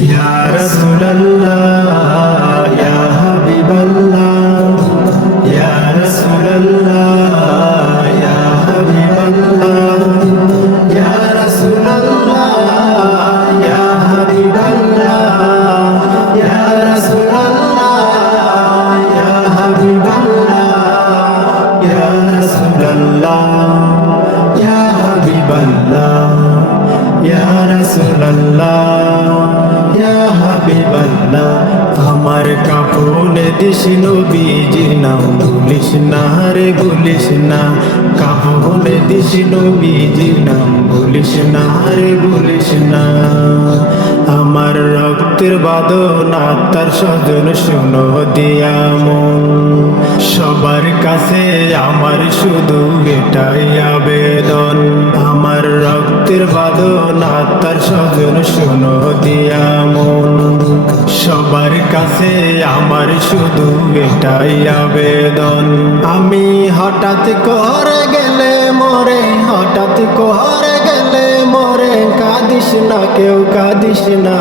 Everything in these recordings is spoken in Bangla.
ইয়া রাসূলুল্লাহ আমার কাপড়ে দিস নবীজির নাম ভুলিস না রে ভুলিস না। কাপড়ে দিস নবীজির নাম ভুলিস না রে ভুলিস না। আমার রক্তের বাদনা তার সজন শুনো দিয়া মন। সবার কাছে আমার শুধু এটাই আবেদন। আমার রক্তের বাদনা, তার সজন শুনো দিয়া মন। সবার কাছে আমার শুধু এটাই আবেদন। আমি হঠাৎ করে গেলে মরে, হঠাৎ করে গেলে মরে, কাঁদিস না, কেউ কাঁদিস না।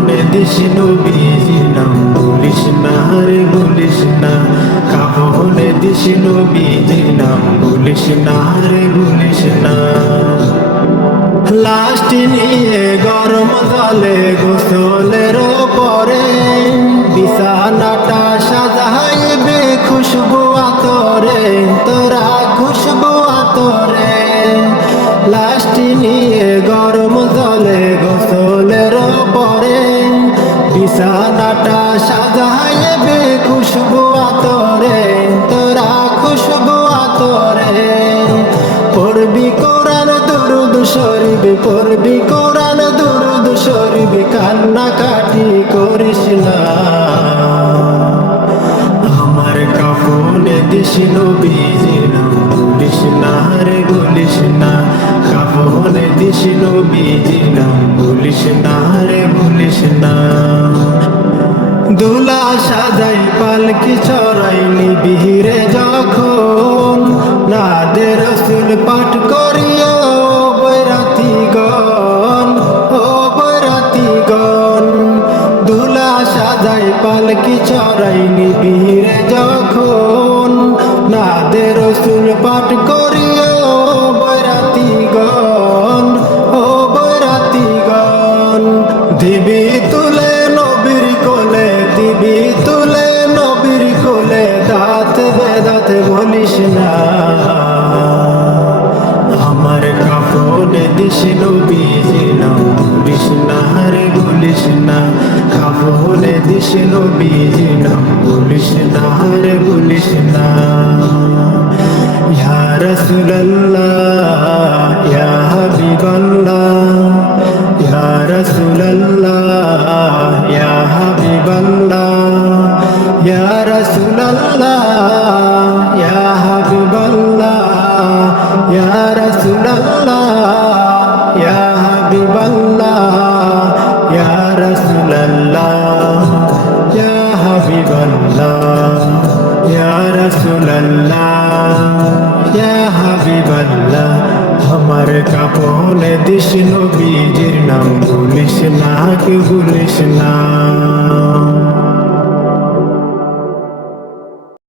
কাপড়ে দিস নবীজি নাম বলিস না, রে বলিস না। কাপড়ে দিস নবীজি নাম বলিস না বলিস না। নিয়ে গরম জলে গোসলের পরে বিছানাটা বিছানাটা সাজাইবে খুশবু আতরে, তোরা খুশবু আতরে। পড়বি কোরআন দুরুদ শরীফ, পড়বি কোরআন দুরুদ শরীফ কান্না কাটি করিস না। আমার কাপড়ে দিস নবীজি নাম বলিস না রে বলিস না। কাপড়ে দিস নবীজি নাম বলিস না রে বলিস না। দুলা সাজাই পালকি চড়াই নিবিহিরে যখন। নাদে রসুল পাঠ করিও বৈরাতি গন ও বৈরাতি গন দুলা সাজাই পালকি চড়াই নিবিহিরে যখন। নাদে রসুল পাঠ করিও আমার কাপড়ে দিস নবীজি না রে বলিস না। কাপড়ে দিস নবীজি নাম বলিস না রে বলিস না। ইয়া রাসূলুল্লাহ হাবিবাল্লাহ, ইয়া রাসূলুল্লাহ, ইয়া হাবিবাল্লাহ, ইয়া রাসূলুল্লাহ, ইয়া হাবিবাল্লাহ, ইয়া রাসূলুল্লাহ, ইয়া হাবিবাল্লাহ, আমার কাপড়ে দিস নবীজির নাম ভুলিস না কে ভুলিস না।